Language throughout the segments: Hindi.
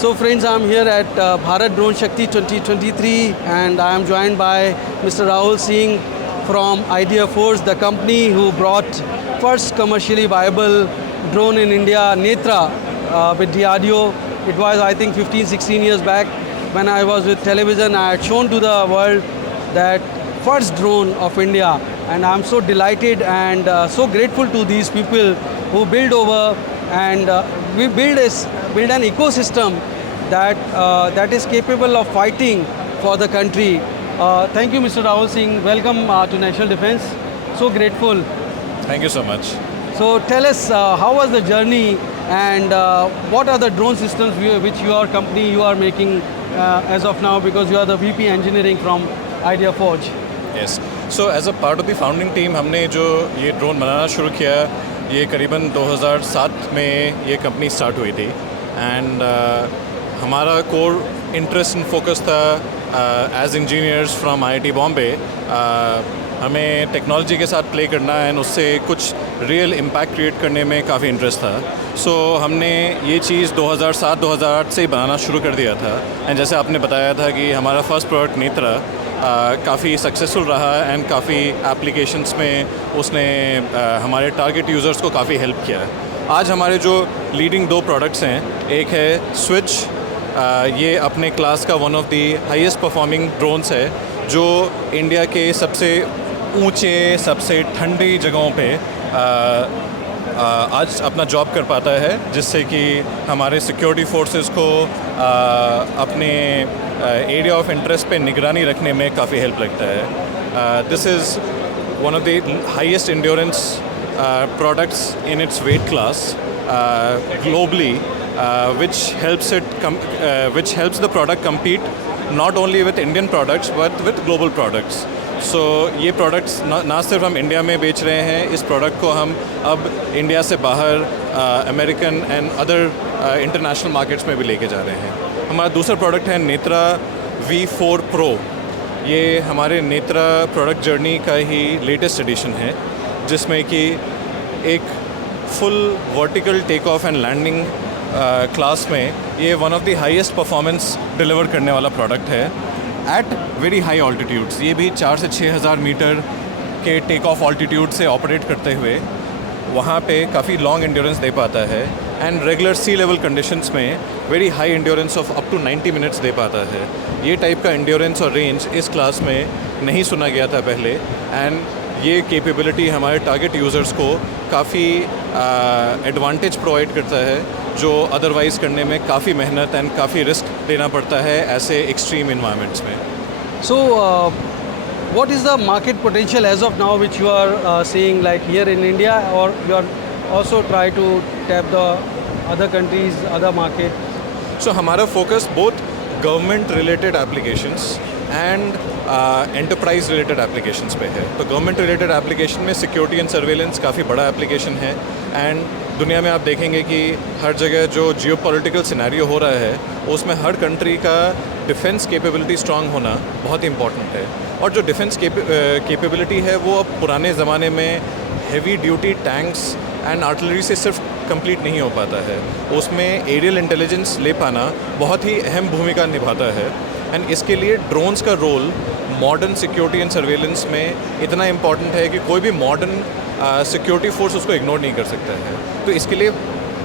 So friends, I'm here at Bharat Drone Shakti 2023 and I am joined by Mr. Rahul Singh from Idea Force, the company who brought first commercially viable drone in India, Netra, with DRDO. It was, I think, 15-16 years back when I was with television. I had shown to the world that first drone of India, and I'm so delighted and so grateful to these people who build over and we build an ecosystem that is capable of fighting for the country. Thank you, Mr. Rahul Singh. Welcome to National Defence. So grateful. Thank you so much. So tell us, how was the journey and what are the drone systems which your company you are making as of now, because you are the VP Engineering from Idea Forge. Yes. So as a part of the founding team, हमने जो ये ड्रोन बनाना शुरू किया, ये करीबन 2007 में ये कंपनी स्टार्ट हुई थी एंड हमारा कोर इंटरेस्ट एंड फोकस था as engineers from IIT Bombay हमें टेक्नोलॉजी के साथ प्ले करना एंड उससे कुछ रियल इम्पैक्ट क्रिएट करने में काफ़ी इंटरेस्ट था. सो हमने ये चीज़ 2007-2008 से ही बनाना शुरू कर दिया था एंड जैसे आपने बताया था कि हमारा फर्स्ट प्रोडक्ट नेत्रा काफ़ी सक्सेसफुल रहा एंड काफ़ी एप्लीकेशंस में उसने हमारे टारगेट यूज़र्स को काफ़ी हेल्प किया. आज हमारे जो लीडिंग दो प्रोडक्ट्स हैं, एक है स्विच, ये अपने क्लास का one of the highest performing drones है जो इंडिया के सबसे ऊंचे सबसे ठंडी जगहों पे आज अपना जॉब कर पाता है, जिससे कि हमारे सिक्योरिटी फोर्सेस को अपने एरिया ऑफ इंटरेस्ट पे निगरानी रखने में काफ़ी हेल्प लगता है. This is one of the highest endurance products in its weight class globally, which helps the product compete not only with Indian products but with global products. So ये products ना सिर्फ हम इंडिया में बेच रहे हैं, इस product को हम अब इंडिया से बाहर American and other international markets में भी लेके जा रहे हैं. हमारा दूसरा प्रोडक्ट है नेत्रा V4 Pro. ये हमारे नेत्रा प्रोडक्ट जर्नी का ही लेटेस्ट एडिशन है, जिसमें कि एक full vertical take off and landing class में ये one of the highest performance deliver करने वाला प्रोडक्ट है एट वेरी हाई ऑल्टीट्यूड्स. ये भी 4 से 6 हज़ार मीटर के टेक ऑफ ऑल्टीट्यूड से ऑपरेट करते हुए वहाँ पे काफ़ी लॉन्ग एंड्योरेंस दे पाता है and regular sea level conditions में very high endurance of up to 90 minutes दे पाता है. ये टाइप का एंड्योरेंस और रेंज इस क्लास में नहीं सुना गया था पहले एंड ये कैपेबिलिटी हमारे टारगेट यूज़र्स को काफ़ी एडवांटेज प्रोवाइड करता है, जो अदरवाइज़ करने में काफ़ी मेहनत एंड काफ़ी रिस्क लेना पड़ता है ऐसे एक्सट्रीम इन्वायरमेंट्स में. So what is the market potential as of now which you are seeing, like here in India, or you are also try to tap the other countries, other market? So हमारा focus both government related applications and enterprise related applications पे है. तो गवर्नमेंट रिलेटेड एप्लीकेशन में सिक्योरिटी एंड सर्वेलेंस काफ़ी बड़ा एप्लीकेशन है एंड दुनिया में आप देखेंगे कि हर जगह जो जियोपॉलिटिकल सिनेरियो हो रहा है उसमें हर कंट्री का डिफेंस कैपेबिलिटी स्ट्रांग होना बहुत इंपॉर्टेंट है. और जो डिफेंस कैपेबिलिटी है वो अब पुराने ज़माने में heavy duty tanks and artillery से सिर्फ कंप्लीट नहीं हो पाता है. उसमें एरियल इंटेलिजेंस ले पाना बहुत ही अहम भूमिका निभाता है एंड इसके लिए ड्रोन्स का role modern security and surveillance में इतना इम्पॉर्टेंट है कि कोई भी मॉडर्न सिक्योरिटी फोर्स उसको इग्नोर नहीं कर सकता है. तो इसके लिए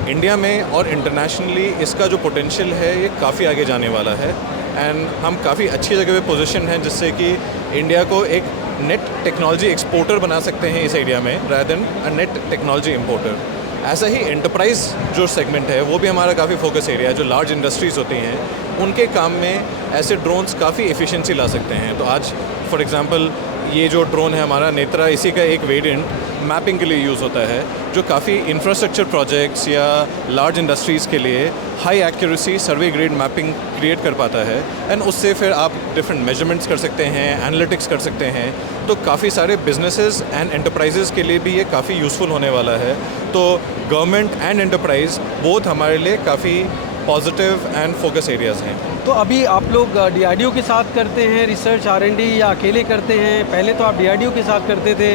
इंडिया में और इंटरनेशनली इसका जो पोटेंशियल है ये काफ़ी आगे जाने वाला है एंड हम काफ़ी अच्छी जगह पे पोजीशन हैं, जिससे कि इंडिया को एक नेट टेक्नोलॉजी एक्सपोर्टर बना सकते हैं इस एरिया में रादर देन अ नेट टेक्नोलॉजी इम्पोर्टर. ऐसा ही एंटरप्राइज जो सेगमेंट है वो भी हमारा काफ़ी फोकस एरिया है. जो लार्ज इंडस्ट्रीज़ होती हैं उनके काम में ऐसे ड्रोन्स काफ़ी एफिशिएंसी ला सकते हैं. तो आज फॉर एग्जांपल ये जो ड्रोन है हमारा नेत्रा, इसी का एक वेरिएंट मैपिंग के लिए यूज़ होता है, जो काफ़ी इंफ्रास्ट्रक्चर प्रोजेक्ट्स या लार्ज इंडस्ट्रीज़ के लिए हाई एक्यूरेसी सर्वे ग्रेड मैपिंग क्रिएट कर पाता है एंड उससे फिर आप डिफरेंट मेजरमेंट्स कर सकते हैं, एनालिटिक्स कर सकते हैं. तो काफ़ी सारे बिजनेसेस एंड एंटरप्राइजेज़ के लिए भी ये काफ़ी यूज़फुल होने वाला है. तो गवर्नमेंट एंड एंटरप्राइज बोथ हमारे लिए काफ़ी पॉजिटिव एंड फोकस एरियाज़ हैं. तो अभी आप लोग DRDO के साथ करते हैं रिसर्च R&D या अकेले करते हैं? पहले तो आप DRDO के साथ करते थे,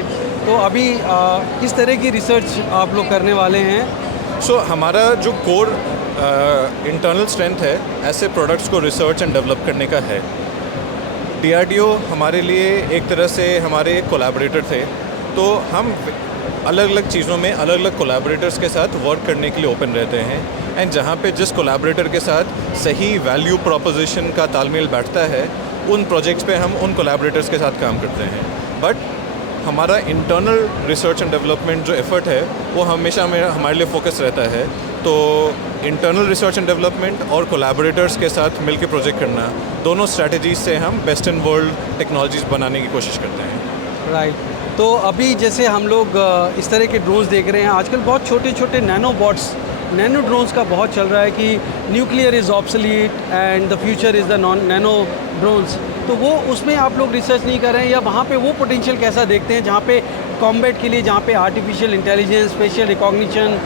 तो अभी किस तरह की रिसर्च आप लोग करने वाले हैं? सो हमारा जो कोर इंटरनल स्ट्रेंथ है ऐसे प्रोडक्ट्स को रिसर्च एंड डेवलप करने का है। DRDO हमारे लिए एक तरह से हमारे एक कोलैबोरेटर थे, तो हम अलग अलग चीज़ों में अलग अलग कोलैबोरेटर्स के साथ वर्क करने के लिए ओपन रहते हैं। एंड जहाँ पे जिस कोलैबोरेटर के साथ सही वैल्यू प्रोपोजिशन का तालमेल बैठता है, उन प्रोजेक्ट्स पे हम उन कोलैबोरेटर्स के साथ काम करते हैं। बट हमारा इंटरनल रिसर्च एंड डेवलपमेंट जो एफ़र्ट है वो हमेशा हमारे लिए फोकस रहता है। तो इंटरनल रिसर्च एंड डेवलपमेंट और कोलैबोरेटर्स के साथ मिलकर प्रोजेक्ट करना, दोनों स्ट्रैटेजीज से हम बेस्ट इन वर्ल्ड टेक्नोलॉजीज़ बनाने की कोशिश करते हैं। राइट। तो अभी जैसे हम लोग इस तरह के ड्रोन्स देख रहे हैं, आजकल बहुत छोटे छोटे नैनो बॉट्स, नैनो ड्रोन्स का बहुत चल रहा है कि nuclear is obsolete and the future is the nano drones. तो वो उसमें आप लोग रिसर्च नहीं कर रहे हैं, या वहाँ पे वो पोटेंशियल कैसा देखते हैं जहाँ पे कॉम्बैट के लिए, जहाँ पे आर्टिफिशियल इंटेलिजेंस, फेशियल रिकॉग्निशन,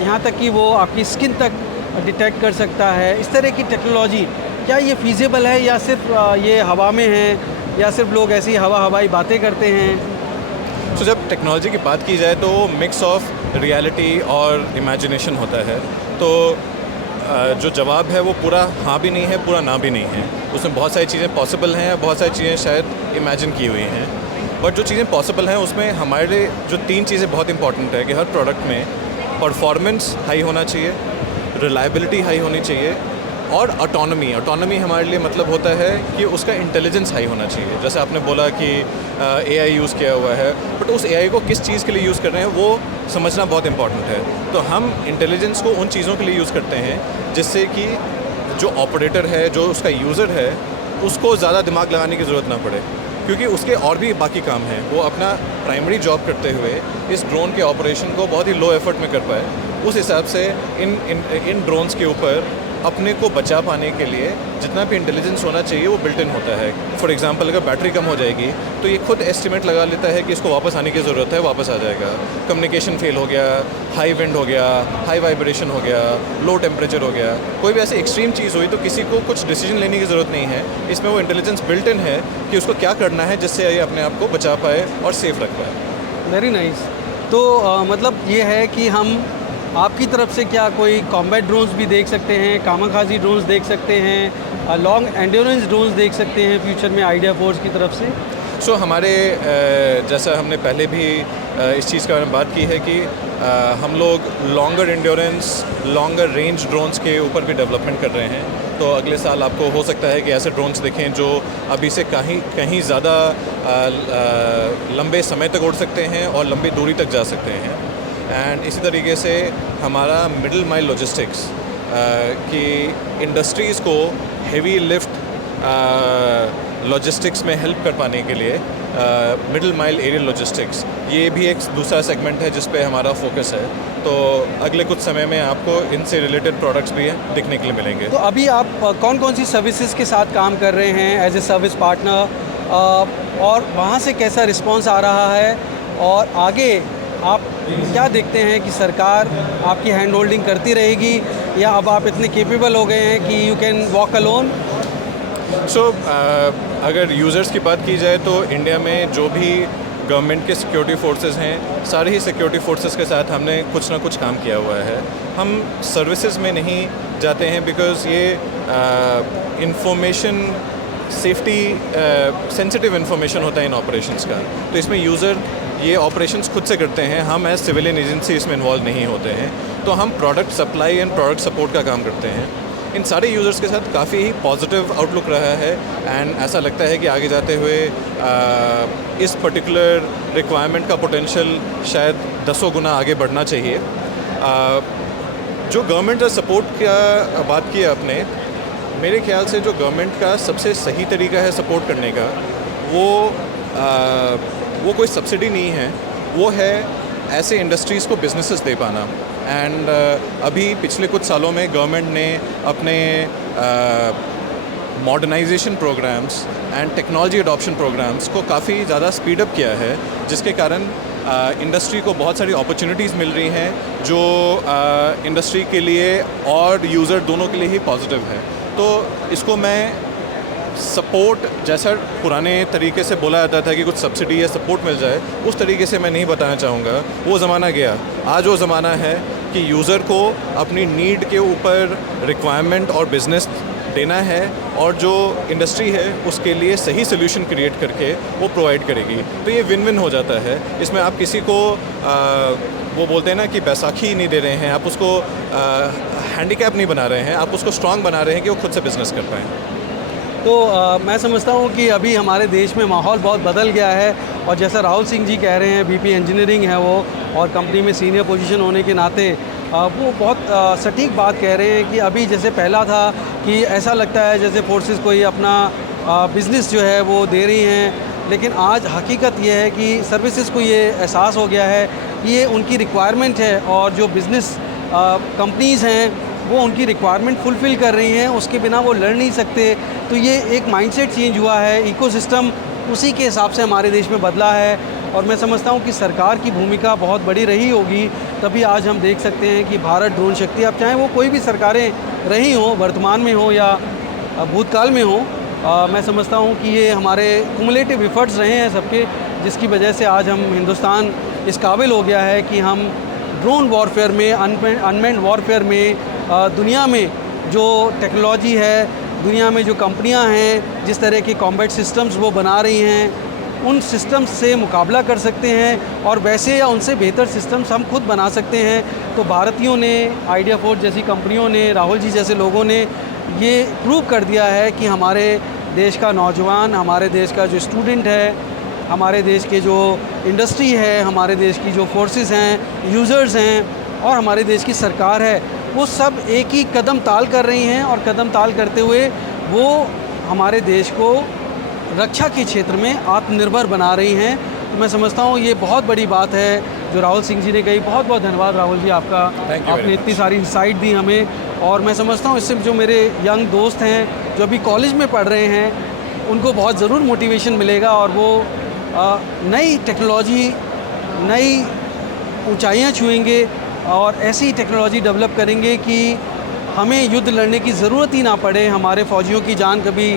यहाँ तक कि वो आपकी स्किन तक डिटेक्ट कर सकता है, इस तरह की टेक्नोलॉजी क्या ये फीजिबल है, या सिर्फ ये हवा में है, या सिर्फ लोग ऐसी हवाई बातें करते हैं? तो जब टेक्नोलॉजी की बात की जाए तो मिक्स ऑफ रियलिटी और इमेजिनेशन होता है। तो जो जवाब है वो पूरा हाँ भी नहीं है, पूरा ना भी नहीं है। उसमें बहुत सारी चीज़ें पॉसिबल हैं, बहुत सारी चीज़ें शायद इमेजिन की हुई हैं। बट जो चीज़ें पॉसिबल हैं उसमें हमारे जो 3 चीज़ें बहुत इंपॉर्टेंट है कि हर प्रोडक्ट में परफॉर्मेंस हाई होना चाहिए, रिलायबिलिटी हाई होनी चाहिए, और ऑटोनॉमी हमारे लिए मतलब होता है कि उसका इंटेलिजेंस हाई होना चाहिए। जैसे आपने बोला कि AI यूज़ किया हुआ है, बट उस AI को किस चीज़ के लिए यूज़ कर रहे हैं वो समझना बहुत इंपॉर्टेंट है। तो हम इंटेलिजेंस को उन चीज़ों के लिए यूज़ करते हैं जिससे कि जो ऑपरेटर है, जो उसका यूज़र है, उसको ज़्यादा दिमाग लगाने की ज़रूरत ना पड़े, क्योंकि उसके और भी बाकी काम हैं। वो अपना प्राइमरी जॉब करते हुए इस ड्रोन के ऑपरेशन को बहुत ही लो एफर्ट में कर पाए। उस हिसाब से इन ड्रोन्स के ऊपर अपने को बचा पाने के लिए जितना भी इंटेलिजेंस होना चाहिए वो बिल्ट इन होता है। फॉर एग्जांपल अगर बैटरी कम हो जाएगी तो ये खुद एस्टिमेट लगा लेता है कि इसको वापस आने की ज़रूरत है, वापस आ जाएगा। कम्युनिकेशन फेल हो गया, हाई विंड हो गया, हाई वाइब्रेशन हो गया, लो टेम्परेचर हो गया, कोई भी ऐसी एक्सट्रीम चीज़ हुई तो किसी को कुछ डिसीजन लेने की ज़रूरत नहीं है। इसमें वो इंटेलिजेंस बिल्ट इन है कि उसको क्या करना है जिससे ये अपने आप को बचा पाए और सेफ रख पाए। Very nice. तो मतलब ये है कि हम आपकी तरफ से क्या कोई कॉम्बैट ड्रोन्स भी देख सकते हैं, कामाखाजी ड्रोन्स देख सकते हैं, लॉन्ग एंड्योरेंस ड्रोन्स देख सकते हैं फ्यूचर में आइडिया फोर्स की तरफ से? सो हमारे जैसा हमने पहले भी इस चीज़ के बारे में बात की है कि हम लोग longer endurance, longer range drones के ऊपर भी डेवलपमेंट कर रहे हैं। तो अगले साल आपको हो सकता है कि ऐसे ड्रोन्स दिखें जो अभी से कहीं ज़्यादा लंबे समय तक उड़ सकते हैं और लंबी दूरी तक जा सकते हैं। एंड इसी तरीके से हमारा मिडिल माइल लॉजिस्टिक्स की इंडस्ट्रीज़ को हेवी लिफ्ट लॉजिस्टिक्स में हेल्प कर पाने के लिए मिडिल माइल एरियल लॉजिस्टिक्स, ये भी एक दूसरा सेगमेंट है जिस पे हमारा फोकस है। तो अगले कुछ समय में आपको इनसे रिलेटेड प्रोडक्ट्स भी दिखने के लिए मिलेंगे। तो अभी आप कौन कौन सी सर्विसेज के साथ काम कर रहे हैं एज ए सर्विस पार्टनर, और वहाँ से कैसा रिस्पॉन्स आ रहा है, और आगे आप क्या देखते हैं कि सरकार आपकी हैंड होल्डिंग करती रहेगी, या अब आप इतने केपेबल हो गए हैं कि यू कैन वॉक अलोन? सो अगर यूज़र्स की बात की जाए तो इंडिया में जो भी गवर्नमेंट के सिक्योरिटी फोर्सेस हैं, सारे ही सिक्योरिटी फोर्सेस के साथ हमने कुछ ना कुछ काम किया हुआ है। हम सर्विसेज में नहीं जाते हैं बिकॉज़ ये इंफॉर्मेशन सेफ्टी सेंसिटिव इंफॉर्मेशन होता है इन ऑपरेशंस का। तो इसमें यूज़र ये ऑपरेशंस खुद से करते हैं, हम एज सिविलियन एजेंसी इसमें इन्वॉल्व नहीं होते हैं। तो हम product supply and product support का काम करते हैं। इन सारे यूज़र्स के साथ काफ़ी ही पॉजिटिव आउटलुक रहा है, एंड ऐसा लगता है कि आगे जाते हुए इस पर्टिकुलर रिक्वायरमेंट का पोटेंशियल शायद 10 गुना आगे बढ़ना चाहिए। जो गवर्नमेंट का सपोर्ट का बात की आपने, मेरे ख्याल से जो गवर्नमेंट का सबसे सही तरीका है सपोर्ट करने का, वो कोई सब्सिडी नहीं है, वो है ऐसे इंडस्ट्रीज़ को बिजनेसेस दे पाना। एंड अभी पिछले कुछ सालों में गवर्नमेंट ने अपने modernization programs and technology adoption programs को काफ़ी ज़्यादा स्पीड अप किया है, जिसके कारण इंडस्ट्री को बहुत सारी अपॉर्चुनिटीज़ मिल रही हैं जो इंडस्ट्री के लिए और यूज़र दोनों के लिए ही पॉजिटिव है। तो इसको मैं सपोर्ट, जैसा पुराने तरीके से बोला जाता था कि कुछ सब्सिडी या सपोर्ट मिल जाए, उस तरीके से मैं नहीं बताना चाहूँगा। वो ज़माना गया, आज वो ज़माना है कि यूज़र को अपनी नीड के ऊपर रिक्वायरमेंट और बिजनेस देना है और जो इंडस्ट्री है उसके लिए सही सोल्यूशन क्रिएट करके वो प्रोवाइड करेगी। तो ये विन विन हो जाता है। इसमें आप किसी को वो बोलते हैं ना कि बैसाखी नहीं दे रहे हैं, आप उसको हैंडीकैप नहीं बना रहे हैं, आप उसको स्ट्रांग बना रहे हैं कि वो खुद से बिजनेस कर पाएँ। तो मैं समझता हूँ कि अभी हमारे देश में माहौल बहुत बदल गया है और जैसा राहुल सिंह जी कह रहे हैं, बीपी इंजीनियरिंग है वो और कंपनी में सीनियर पोजीशन होने के नाते वो बहुत सटीक बात कह रहे हैं कि अभी जैसे पहला था कि ऐसा लगता है जैसे फोर्सेस कोई अपना बिज़नेस जो है वो दे रही हैं, लेकिन आज हकीकत ये है कि सर्विसेज को ये एहसास हो गया है कि ये उनकी रिक्वायरमेंट है और जो बिज़नेस कंपनीज़ हैं वो उनकी रिक्वायरमेंट फुलफ़िल कर रही हैं, उसके बिना वो लड़ नहीं सकते। तो ये एक माइंडसेट चेंज हुआ है, इकोसिस्टम उसी के हिसाब से हमारे देश में बदला है और मैं समझता हूँ कि सरकार की भूमिका बहुत बड़ी रही होगी, तभी आज हम देख सकते हैं कि भारत ड्रोन शक्ति, अब चाहे वो कोई भी सरकारें रही हों, वर्तमान में हो या भूतकाल में हो, मैं समझता हूँ कि ये हमारे कुमुलेटिव एफर्ट्स रहे हैं सबके, जिसकी वजह से आज हम हिंदुस्तान इस काबिल हो गया है कि हम ड्रोन वॉरफेयर में, अनमैन्ड वॉरफेयर में दुनिया में जो टेक्नोलॉजी है, दुनिया में जो कंपनियां हैं, जिस तरह के कॉम्बैट सिस्टम्स वो बना रही हैं, उन सिस्टम्स से मुकाबला कर सकते हैं और वैसे या उनसे बेहतर सिस्टम्स हम खुद बना सकते हैं। तो भारतीयों ने, आइडिया फोर्स जैसी कंपनियों ने, राहुल जी जैसे लोगों ने ये प्रूव कर दिया है कि हमारे देश का नौजवान, हमारे देश का जो स्टूडेंट है, हमारे देश के जो इंडस्ट्री है, हमारे देश की जो फोर्सेस हैं, यूज़र्स हैं और हमारे देश की सरकार है, वो सब एक ही कदम ताल कर रही हैं और कदम ताल करते हुए वो हमारे देश को रक्षा के क्षेत्र में आत्मनिर्भर बना रही हैं। तो मैं समझता हूँ ये बहुत बड़ी बात है जो राहुल सिंह जी ने कही। बहुत बहुत धन्यवाद राहुल जी आपका, आपने इतनी सारी इंसाइट दी हमें और मैं समझता हूँ इससे जो मेरे यंग दोस्त हैं जो अभी कॉलेज में पढ़ रहे हैं उनको बहुत ज़रूर मोटिवेशन मिलेगा और वो नई टेक्नोलॉजी, नई ऊंचाइयां छुएंगे और ऐसी टेक्नोलॉजी डेवलप करेंगे कि हमें युद्ध लड़ने की ज़रूरत ही ना पड़े, हमारे फ़ौजियों की जान कभी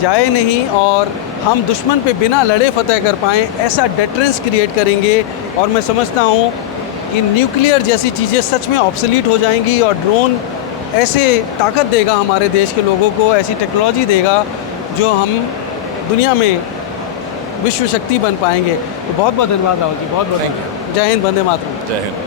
जाए नहीं और हम दुश्मन पे बिना लड़े फतह कर पाएँ, ऐसा डेटरेंस क्रिएट करेंगे। और मैं समझता हूँ कि न्यूक्लियर जैसी चीज़ें सच में ऑब्सोलीट हो जाएंगी और ड्रोन ऐसे ताकत देगा हमारे देश के लोगों को, ऐसी टेक्नोलॉजी देगा जो हम दुनिया में विश्व शक्ति बन पाएंगे। तो बहुत बहुत धन्यवाद राहुल जी, बहुत बहुत। जय हिंद, वंदे मातरम। जय हिंद।